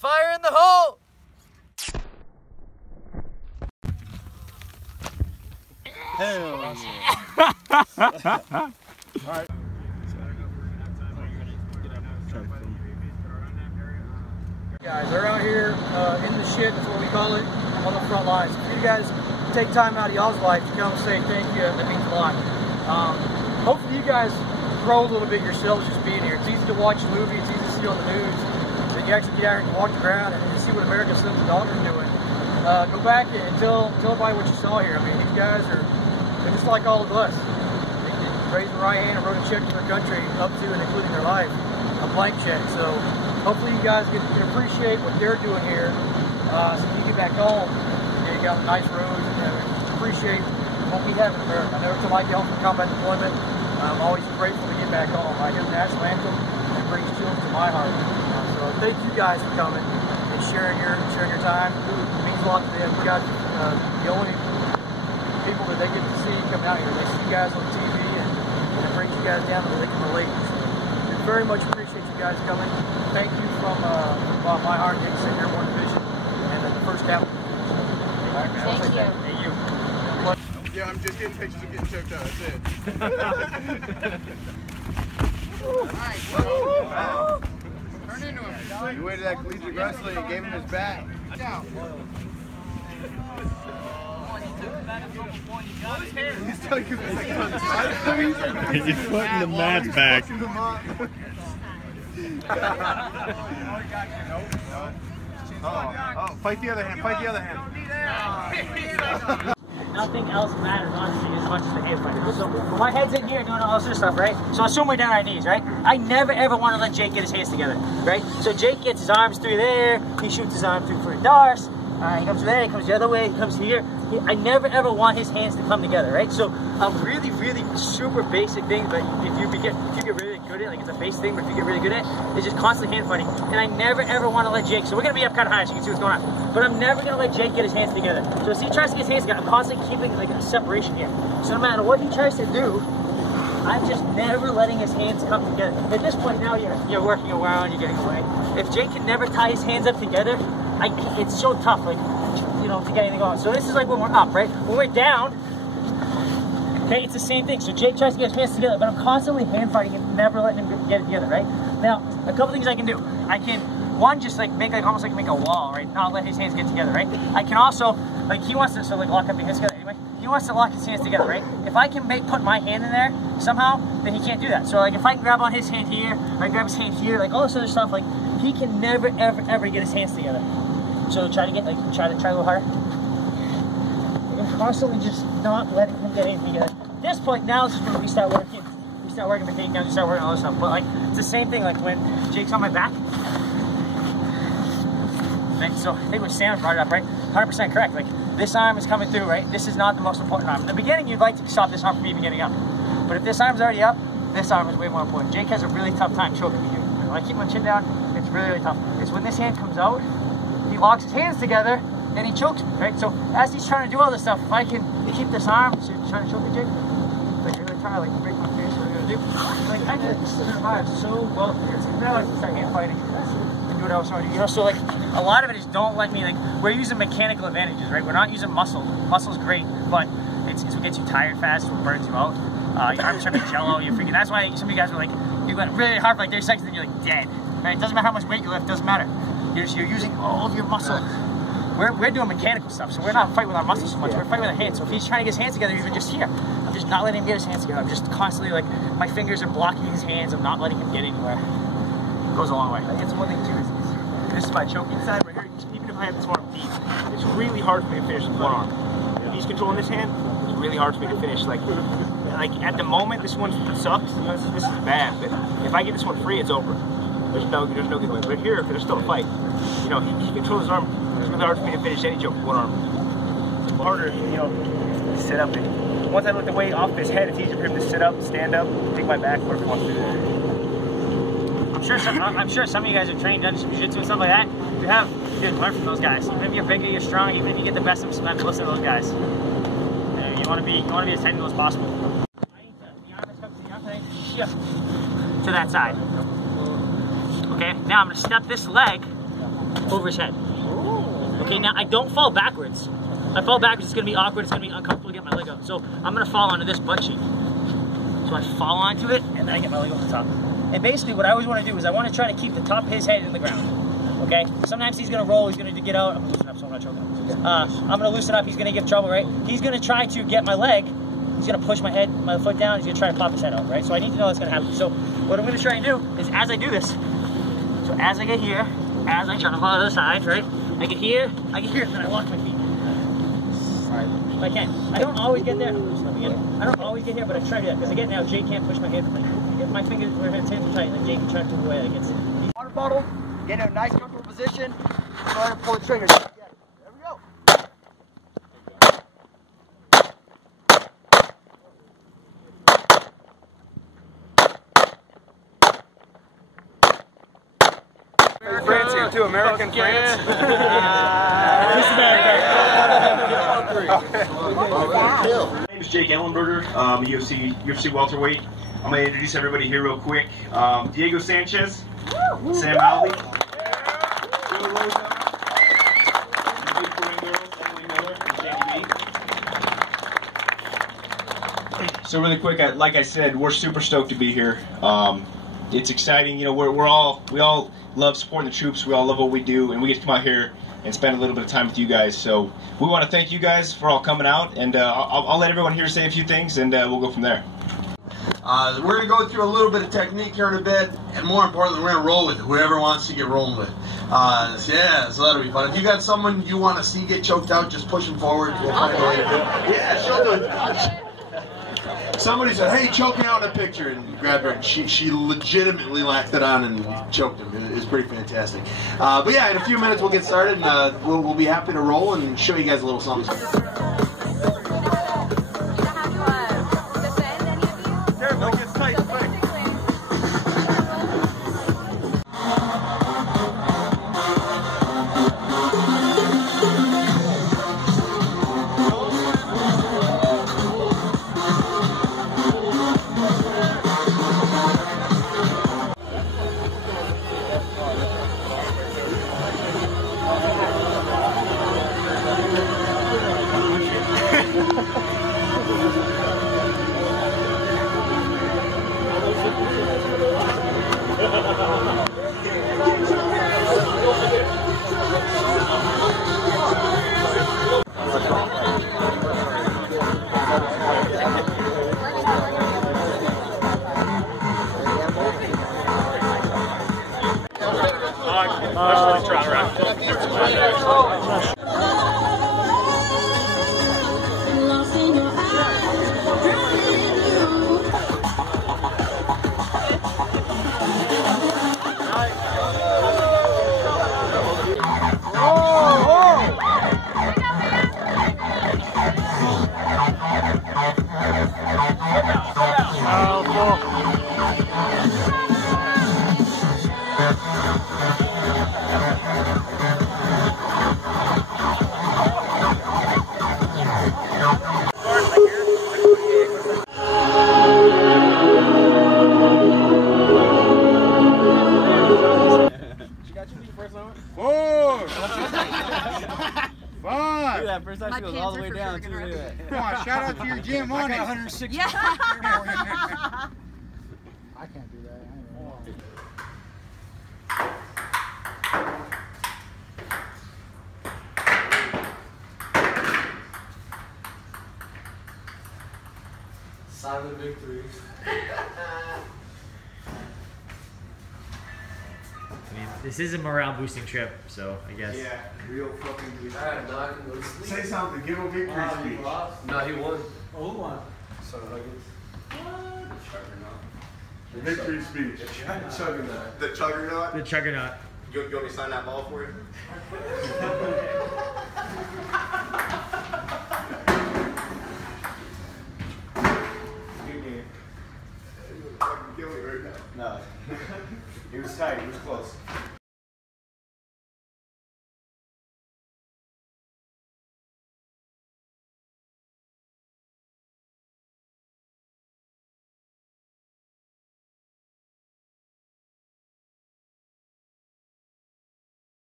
Fire in the hole! Hell yeah. Alright. Guys, they're out here in the shit, that's what we call it, on the front lines. If you guys take time out of y'all's life to come say thank you, that means a lot. Hopefully you guys grow a little bit yourselves just being here. It's easy to watch the movie, it's easy to see on the news, that you actually get out here and walk around and see what America's Sons of Dogs are doing. Go back and tell everybody what you saw here. I mean, these guys they're just like all of us. They raised the right hand and wrote a check to their country, up to and including their life, a blank check. So hopefully you guys can appreciate what they're doing here. So when you get back home, you got nice roads and appreciate what we have in America. I never feel like help from combat deployment. I'm always grateful to get back home. I hear the national anthem and it brings chills to my heart. So thank you guys for coming and sharing your time. It means a lot to them. We got the only people that they get to see come out here. They see you guys on TV and it brings you guys down so they can relate. So we very much appreciate you guys coming. Thank you from my heart, Nick, sitting here, 1 Division, and the first half. Thank you. Thank you. Yeah, I'm just getting pictures of getting choked out. That's it. Nice. Turn into him. You waited that collegiate wrestling and gave him his back. Down. He's telling you this. He's putting the mats back. Oh, fight the other hand, fight the other hand. Nothing else matters, honestly, as much as the hand fighting. So my head's in here doing all this stuff, right? So assume we're down on our knees, right? I never ever want to let Jake get his hands together, right? So Jake gets his arms through there, he shoots his arm through for a darce, he comes there, he comes the other way, he comes here. I never ever want his hands to come together, right? So really super basic things, but if you get really good at it, like it's a base thing, but if you get really good at it, it's just constantly hand fighting. And I never ever want to let Jake, so we're gonna be up kind of high so you can see what's going on. But I'm never gonna let Jake get his hands together. So as he tries to get his hands together, I'm constantly keeping like a separation here. So no matter what he tries to do, I'm just never letting his hands come together. At this point now, you're working around, you're getting away. If Jake can never tie his hands up together, it's so tough, like, you know, to get anything on. So this is like when we're up, right? When we're down, okay, it's the same thing. So Jake tries to get his hands together, but I'm constantly hand fighting and never letting him get it together, right? Now, a couple things I can do. I can, one, just like make like almost like make a wall, right? Not let his hands get together, right? I can also, like he wants to, so like lock up your hands together anyway. He wants to lock his hands together, right? If I can put my hand in there somehow, then he can't do that. So like if I can grab on his hand here, I grab his hand here, like all this other stuff, like he can never ever get his hands together. So try to get like try a little harder. And constantly just not letting him get anything together. At this point now is when we start working. We start working the takedowns, we start working all this stuff. But like it's the same thing like when Jake's on my back. Right? So I think what Sam brought it up, right? 100% correct. Like this arm is coming through, right? This is not the most important arm. In the beginning you'd like to stop this arm from even getting up. But if this arm's already up, this arm is way more important. Jake has a really tough time choking me here. When I keep my chin down, it's really tough. It's when this hand comes out, he locks his hands together and he chokes me, right? So as he's trying to do all this stuff, if I can keep this arm, so you're trying to choke me, Jake, like really trying to like break my face, what are you gonna do? Like I can survive so well here. So now I can start hand fighting and do what I was trying to do. You know, so like a lot of it is don't let me, like we're using mechanical advantages, right? We're not using muscle. Muscle's great, but it's what gets you tired fast, it's what burns you out. Your arms turn to jello, you're freaking, that's why some of you guys are like, you went really hard for like 30 seconds and you're like dead, right? It doesn't matter how much weight you lift, doesn't matter. You're using all of your muscle. We're doing mechanical stuff, so we're not fighting with our muscles so much, we're fighting with our hands. So if he's trying to get his hands together, even just here, I'm just not letting him get his hands together. I'm just constantly like, my fingers are blocking his hands, I'm not letting him get anywhere. It goes a long way. I think it's one thing too, is this is my choking side right here. Even if I have this arm deep, it's really hard for me to finish with one arm. If he's controlling this hand, it's really hard for me to finish. Like at the moment, this one sucks. You know, this is bad. But if I get this one free, it's over. There's no getting away. But here, there's still a fight. You know, he controls his arm. It's really hard for me to finish any choke with one arm. It's harder, you know, to sit up. And once I let the weight off his head, it's easier for him to sit up, stand up, take my back, whatever he wants to do. I'm sure some of you guys are trained, done some jiu-jitsu and stuff like that. You learn from those guys. Even if you're bigger, you're strong, even if you get the best of them, sometimes listen to those guys. You want to be as technical as possible. To that side. Okay, now I'm going to step this leg over his head. Okay, now I don't fall backwards. If I fall backwards, it's gonna be awkward, it's gonna be uncomfortable to get my leg up. So I'm gonna fall onto this butt cheek. So I fall onto it, and then I get my leg over the top. And basically what I always wanna do is I wanna try to keep the top of his head in the ground. Okay? Sometimes he's gonna roll, he's gonna get out. I'm gonna loosen up so I'm not choking him. I'm gonna loosen up, he's gonna give trouble, right? He's gonna try to get my leg, he's gonna push my foot down, he's gonna try to pop his head out, right? So I need to know what's gonna happen. So what I'm gonna try and do is as I do this, so as I get here, as I try to follow the side, right? I get here, and then I lock my feet. If I can. I don't always get there. I don't always get here, but I try to do that because again now Jake can't push my hip. Like, if my fingers were hands are tight, like Jake can try to move away. Like it's Water bottle, get in a nice comfortable position, try to pull the trigger. There we go. France here too, American France. My name is Jake Ellenberger, UFC welterweight. I'm going to introduce everybody here real quick. Diego Sanchez, Sam Alvey, Joe Rosa, the good Korean girls, Emily Miller, and Sandy B. So really quick, like I said, we're super stoked to be here. It's exciting, you know. We all love supporting the troops. We all love what we do, and we get to come out here and spend a little bit of time with you guys. So we want to thank you guys for all coming out, and I'll let everyone here say a few things, and we'll go from there. We're going to go through a little bit of technique here in a bit, and more importantly, we're going to roll with whoever wants to get rolling with. So that'll be fun. If you got someone you want to see get choked out, just push them forward. We'll find a way to do it. Yeah, show them. Somebody said, hey, choke me out in a picture, and grabbed her, and she legitimately laughed it on and choked him. It was pretty fantastic. But yeah, in a few minutes we'll get started, and we'll be happy to roll and show you guys a little something. First time she goes all the way down, too. Look at that. Come on, shout out to your gym on it. 106. Yeah. I can't do that. Silent victory. I mean, this is a morale boosting trip, so I guess. Yeah, real fucking good. Alright, now I can go to sleep. Say something, give a victory speech. No, he won. Oh, who won? Son of nuggets. The victory speech. The Juggernaut. The Juggernaut. You want me to sign that ball for you? Good game. You fucking kill me right now. No. It was tight, it was close.